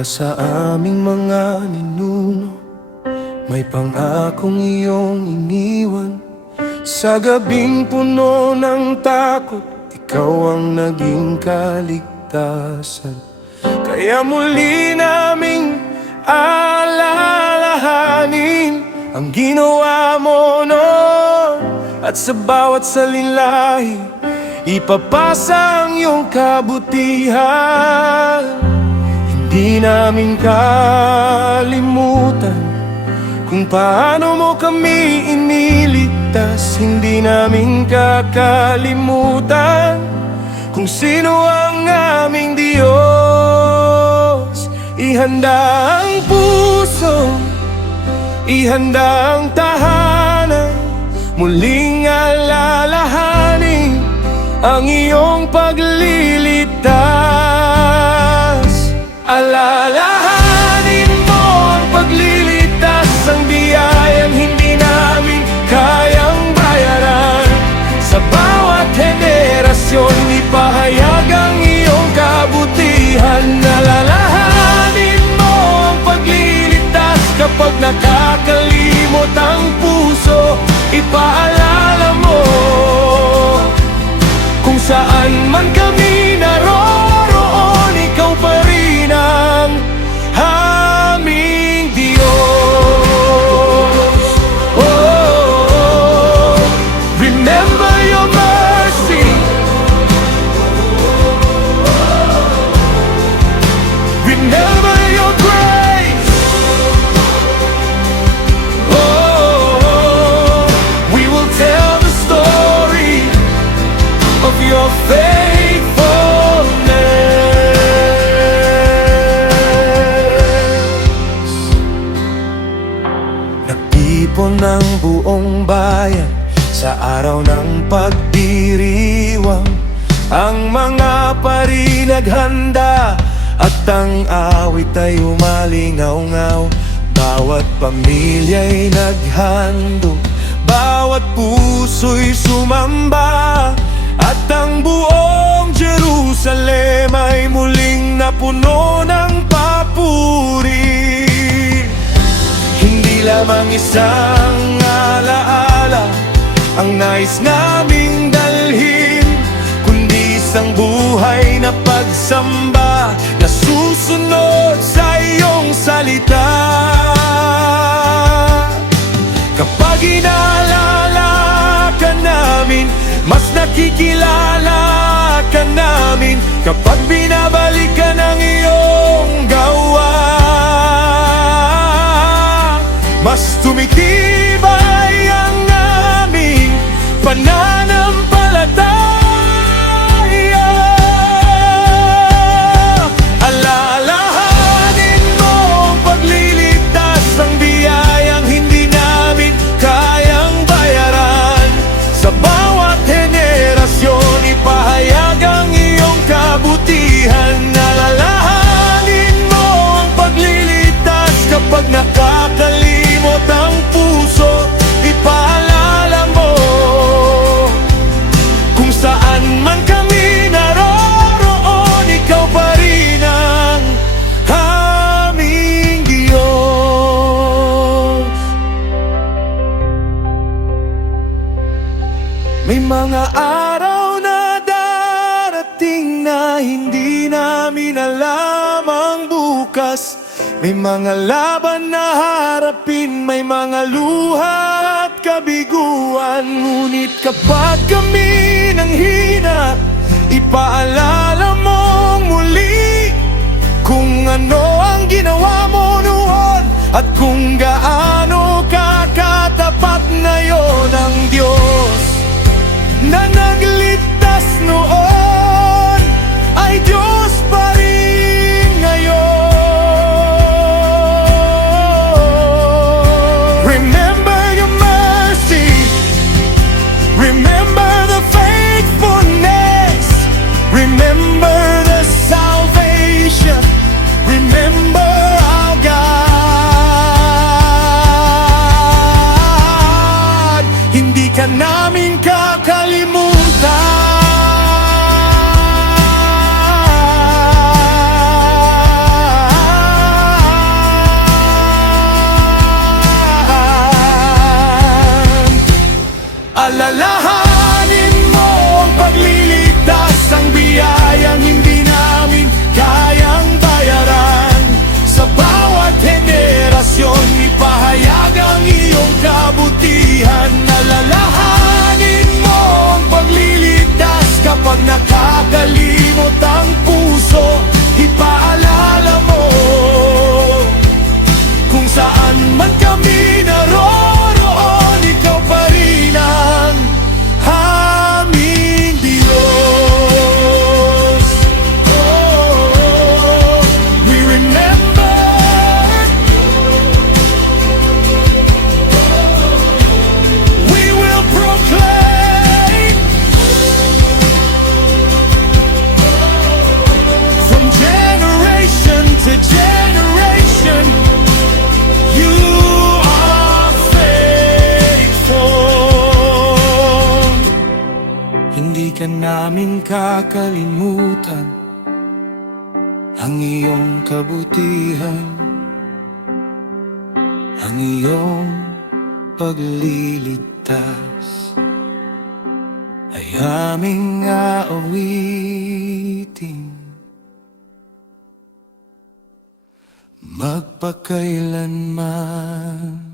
Mula sa aming mga ninuno, may pangakong iyong iniwan. Sa gabing puno ng takot, ikaw ang naging kaligtasan. Kaya muli naming alalahanin ang ginawa mo noon, at sa bawat salinlahi ipapasa ang iyong kabutihan. Hindi namin kalimutan kung paano mo kami iniligtas. Hindi namin kakalimutan kung sino ang aming Diyos. Ihanda ang puso, ihanda ang tahanan, muling alalahanin ang iyong pagliligtas. Alalahanin mo ang pagliligtas, ang biyayang hindi namin kayang bayaran. Sa bawat henerasyon, ipahayag ang iyong kabutihan. Alalahanin mo ang pagliligtas, kapag nakakalimot ang puso, ipaalala mo kung saan man kami naroroon, ikaw pa rin ang aming Diyos. Oh, remember your mercy, remember your grace. Oh, we will tell the story of your faithfulness. Nagtipon ng buong bayan sa araw ng pagdiriwang, ang mga pari naghanda at ang awit ay umalingaw-ngaw. Bawat pamilya'y naghandog, bawat puso'y sumamba, at ang buong Jerusalem ay muling napuno ng papuri. Hindi lamang isang alaala ang nais naming dalhin, kundi isang buhay na pagsamba na susunod sa iyong salita. Kapag inaalala ka namin, mas nakikilala ka namin. Kapag binabalik ka ng iyong gawa, mas tumitibay ang aming pananampalataya. Alalahanin mo ang pagliligtas, ang biyayang hindi namin kayang bayaran. Sa bawat henerasyon, ipahayag ang iyong kabutihan. Alalahanin mo ang pagliligtas, kapag nakakalimot ang puso, ipaalala mo kung saan man kami naroroon, ikaw pa rin ang aming Diyos. May mga araw na darating na hindi namin alam ang bukas. May mga laban na harapin, may mga luha at kabiguan. Ngunit kapag kami nanghina, ipaalala mong muli kung ano ang ginawa mo noon, at kung gaano kakatapat ngayon ang Diyos na nagligtas noon ay Diyos pa rin ngayon. Remember your mercy, remember the faithfulness, remember the salvation, remember our God. bawat henerasyon ipahayag ang iyong kabutihan. Alalahanin mo ang pagliligtas kapag nakakalimot ang puso. Ipaalala mo kung saan man kami naroroon, ikaw pa rin ang aming Diyos. Oh, we remember. We will proclaim from generation to generation. You are faithful. Hindi ka namin kakalimutan ang iyong kabutihan, ang iyong pagliligtas ay aming aawitin magpakailanman.